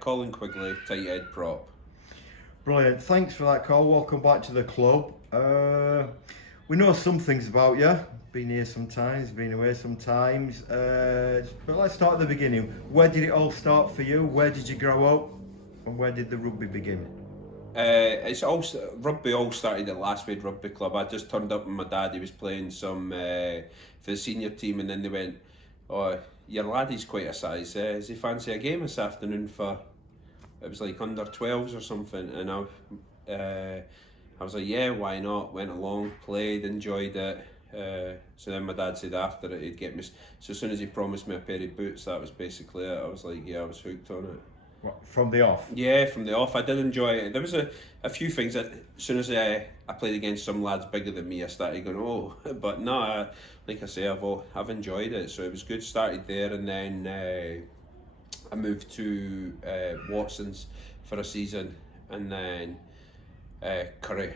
Colin Quigley, tight head prop. Brilliant. Thanks for that, call. Welcome back to the club. We know some things about you. Been here sometimes, been away sometimes. But let's start at the beginning. Where did it all start for you? Where did you grow up? And where did the rugby begin? Rugby all started at Lastwade Rugby Club. I just turned up with my dad. He was playing some for the senior team, and then they went, "Oh, your laddie's quite a size. Does he fancy a game this afternoon for?" It was like under 12s or something, and I was like, "Yeah, why not?" Went along, played, enjoyed it. So then my dad said after it he'd get me. So as soon as he promised me a pair of boots, that was basically it. I was like, yeah, I was hooked on it. What, from the off? Yeah, from the off, I did enjoy it. There was a few things that as soon as I played against some lads bigger than me, I started going, oh, but no, like I say, I've enjoyed it. So it was good. Started there, and then I moved to Watson's for a season, and then Curry.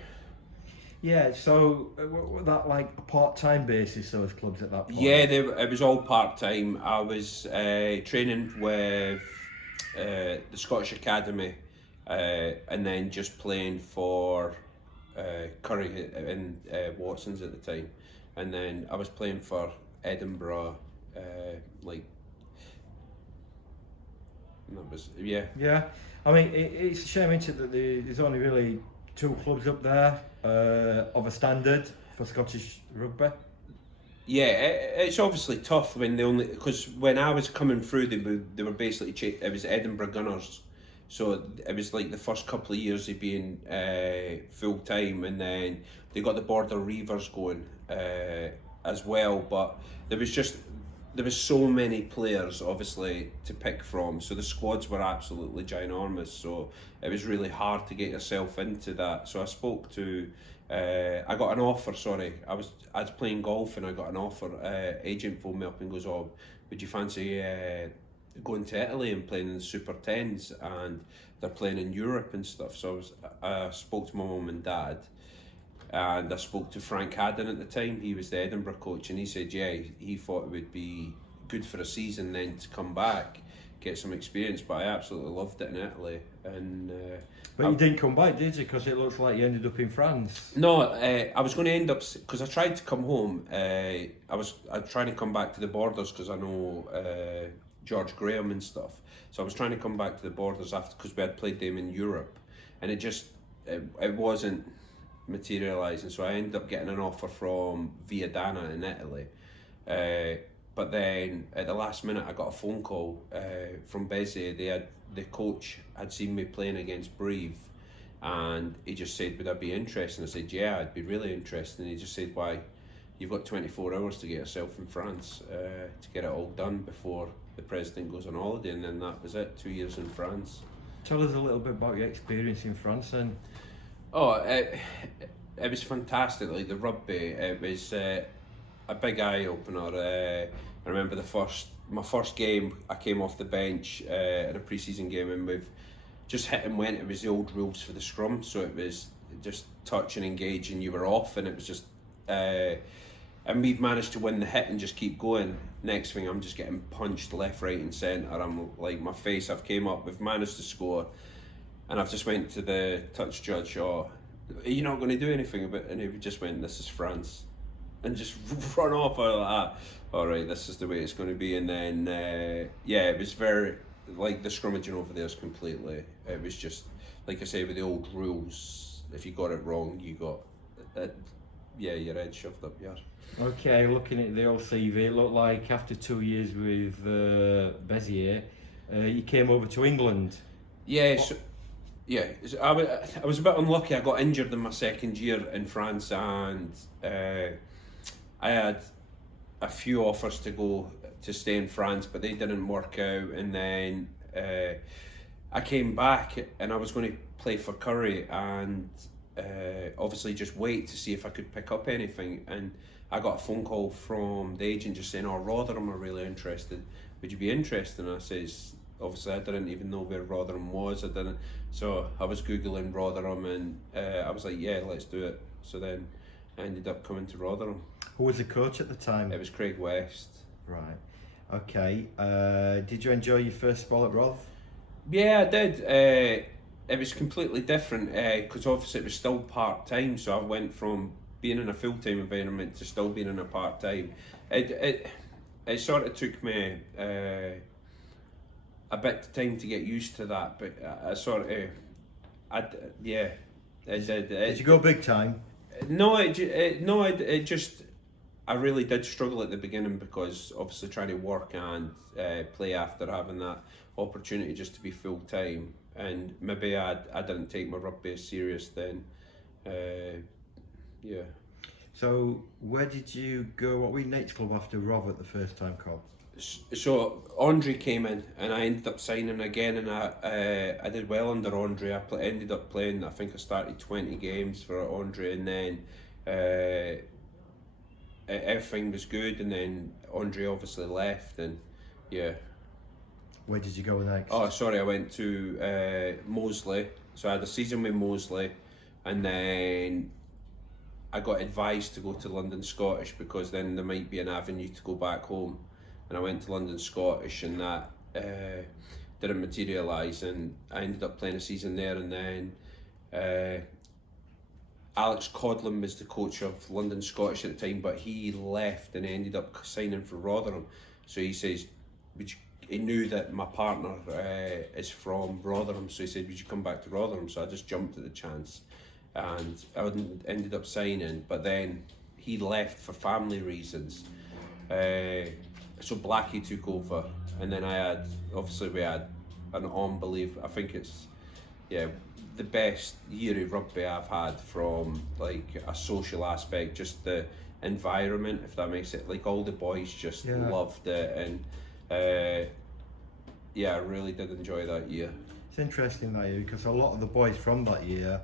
Yeah, so was that like a part-time basis, those clubs at that point? Yeah, it was all part-time. I was training with the Scottish Academy, and then just playing for Curry and Watson's at the time, and then I was playing for Edinburgh, like that was Yeah, I mean, it's a shame, isn't it, that there's only really two clubs up there of a standard for Scottish rugby. Yeah, it's obviously tough when because when I was coming through, they were basically it was Edinburgh Gunners, so it was like the first couple of years of being full time, and then they got the Border Reivers going as well. But there was so many players obviously to pick from, so the squads were absolutely ginormous. So it was really hard to get yourself into that. So I spoke to. I got an offer. Sorry, I was playing golf and I got an offer. Agent phoned me up and goes, "Oh, would you fancy going to Italy and playing in the Super Tens?" And they're playing in Europe and stuff. So I spoke to my mum and dad, and I spoke to Frank Haddon at the time. He was the Edinburgh coach, and he said, yeah, he thought it would be good for a season then to come back, get some experience. But I absolutely loved it in Italy, and. But you didn't come back, did you? Because it looks like you ended up in France. No, I was going to end up because I tried to come home. I trying to come back to the Borders because I know George Graham and stuff. So I was trying to come back to the Borders after because we had played them in Europe, and it wasn't materialising. So I ended up getting an offer from Viadana in Italy. But then at the last minute, I got a phone call from Bezier. The coach had seen me playing against Brive, and he just said, "Would I be interested?" And I said, "Yeah, I'd be really interested." And he just said, "Why? You've got 24 hours to get yourself in France to get it all done before the president goes on holiday." And then that was it. 2 years in France. Tell us a little bit about your experience in France then. Oh, it was fantastic. Like the rugby, it was a big eye opener. I remember my first game. I came off the bench in a pre-season game, and we've just hit and went. It was the old rules for the scrum, so it was just touch and engage, and you were off, and it was just. And we've managed to win the hit and just keep going. Next thing, I'm just getting punched left, right, and centre. I'm like my face. I've came up. We've managed to score, and I've just went to the touch judge. Oh, are you not going to do anything about it? And he just went, "This is France," and just run off. I was like, all right, this is the way it's going to be. And then it was very like the scrummaging over there is completely. It was just like I say with the old rules. If you got it wrong, you got your head shoved up your. Okay, looking at the old CV, it looked like after 2 years with Bezier, you came over to England. Yeah, so, yeah. I was a bit unlucky. I got injured in my second year in France, and I had a few offers to go to stay in France, but they didn't work out. And then I came back, and I was going to play for Curry, and obviously just wait to see if I could pick up anything. And I got a phone call from the agent just saying, "Oh, Rotherham are really interested. Would you be interested?" And I says, obviously I didn't even know where Rotherham was. So I was googling Rotherham, and I was like, yeah, let's do it. So then I ended up coming to Rotherham. Who was the coach at the time? It was Craig West. Right. Okay. Did you enjoy your first spell at Roth? Yeah, I did. It was completely different because obviously it was still part time. So I went from being in a full time environment to still being in a part time. It sort of took me a bit of time to get used to that, but I sort of, yeah, it did. Did you go big time? No, it just. I really did struggle at the beginning because obviously trying to work and play after having that opportunity just to be full time, and maybe I didn't take my rugby as serious then. Yeah. So where did you go? What were your next club after Rotherham the first time, Col? So Andre came in and I ended up signing again, and I did well under Andre. Ended up playing. I think I started 20 games for Andre, and then everything was good, and then Andre obviously left, and yeah. Where did you go next? Oh, sorry, I went to Moseley. So I had a season with Moseley, and then I got advised to go to London Scottish because then there might be an avenue to go back home. And I went to London Scottish, and that didn't materialise, and I ended up playing a season there, and then Alex Codlin was the coach of London Scottish at the time, but he left and ended up signing for Rotherham. So he says, he knew that my partner is from Rotherham, so he said, would you come back to Rotherham? So I just jumped at the chance, and I ended up signing, but then he left for family reasons. So Blackie took over, and then we had an unbelievable, I think it's, the best year of rugby I've had from like a social aspect, just the environment, if that makes it, like all the boys just loved it, and I really did enjoy that year. It's interesting that year because a lot of the boys from that year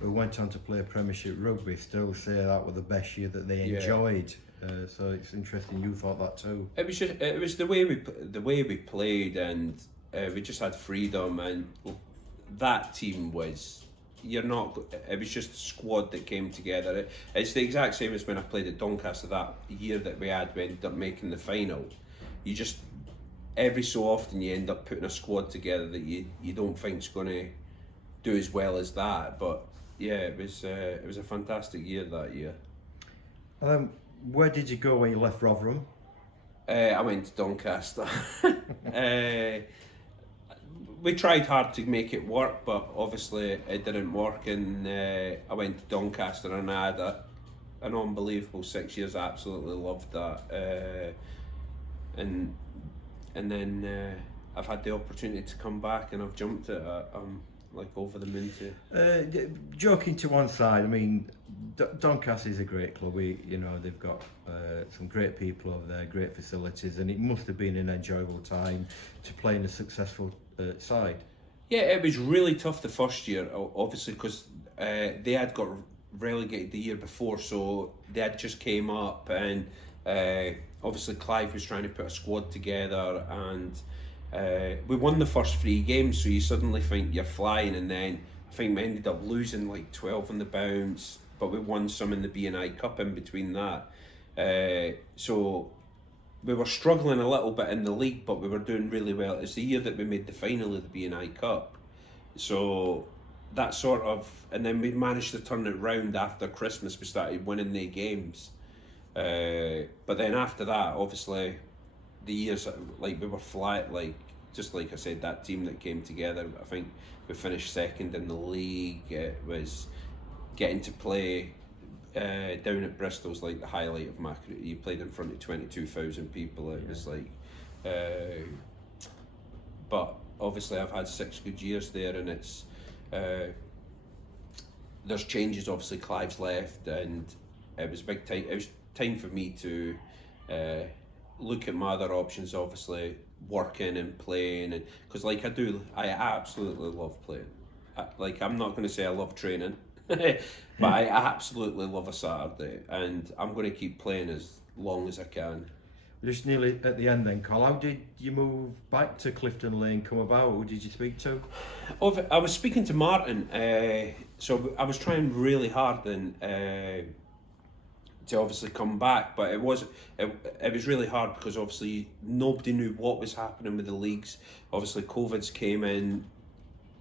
who went on to play Premiership rugby still say that was the best year that they enjoyed. So it's interesting you thought that too. It was the way we played, and we just had freedom, and that team was, it was just a squad that came together. It's the exact same as when I played at Doncaster that year that we ended up making the final. You just, every so often you end up putting a squad together that you don't think's going to do as well as that. But yeah, it was a fantastic year that year. Where did you go when you left Rotherham? I went to Doncaster. We tried hard to make it work, but obviously it didn't work, and I went to Doncaster, and I had an unbelievable 6 years. I absolutely loved that, and then I've had the opportunity to come back, and I've jumped it. I'm like over the moon to. Joking to one side, I mean, Doncaster is a great club. They've got some great people over there, great facilities, and it must have been an enjoyable time to play in a successful side. Yeah, it was really tough the first year, obviously, because they had got relegated the year before, so they had just came up, and obviously Clive was trying to put a squad together, and we won the first 3 games, so you suddenly think you're flying, and then I think we ended up losing like 12 on the bounce, but we won some in the B&I Cup in between that. So we were struggling a little bit in the league, but we were doing really well. It's the year that we made the final of the B&I Cup. So that sort of, and then we managed to turn it round after Christmas. We started winning the games. But then after that, obviously, the years, like we were flat, like, just like I said, that team that came together, I think we finished second in the league. It was getting to play down at Bristol's like the highlight of my career. You played in front of 22,000 people. It was like, but obviously I've had 6 good years there, and it's there's changes. Obviously Clive's left, and it was big time. It was time for me to look at my other options. Obviously working and playing, and because like I absolutely love playing. I'm not going to say I love training. But I absolutely love a Saturday, and I'm going to keep playing as long as I can. We're just nearly at the end then, Col. How did you move back to Clifton Lane come about? Who did you speak to? I was speaking to Martin, so I was trying really hard then to obviously come back, but it was really hard because obviously nobody knew what was happening with the leagues. Obviously COVID's came in,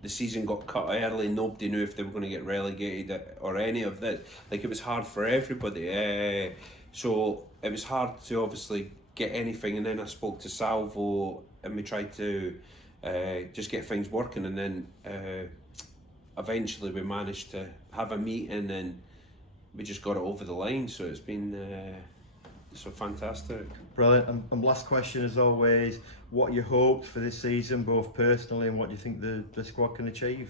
the season got cut early, nobody knew if they were going to get relegated or any of that. Like, it was hard for everybody, so it was hard to obviously get anything. And then I spoke to Salvo and we tried to just get things working, and then eventually we managed to have a meeting and we just got it over the line. So it's been so fantastic. Brilliant. And last question as always, what are your hopes for this season, both personally, and what do you think the squad can achieve?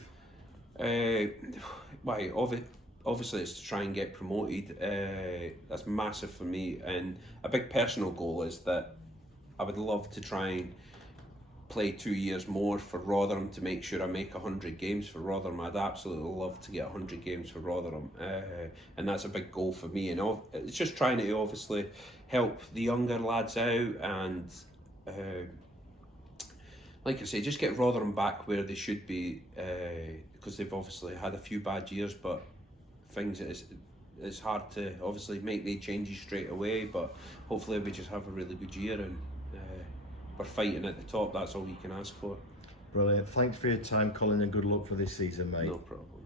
Obviously it's to try and get promoted. That's massive for me, and a big personal goal is that I would love to try and play 2 years more for Rotherham to make sure I make 100 games for Rotherham. I'd absolutely love to get 100 games for Rotherham, and that's a big goal for me. And it's just trying to obviously help the younger lads out, and like I say, just get Rotherham back where they should be, because they've obviously had a few bad years, but things it's hard to obviously make the changes straight away, but hopefully we just have a really good year and we're fighting at the top. That's all you can ask for. Brilliant. Thanks for your time, Colin, and good luck for this season, mate. No problem.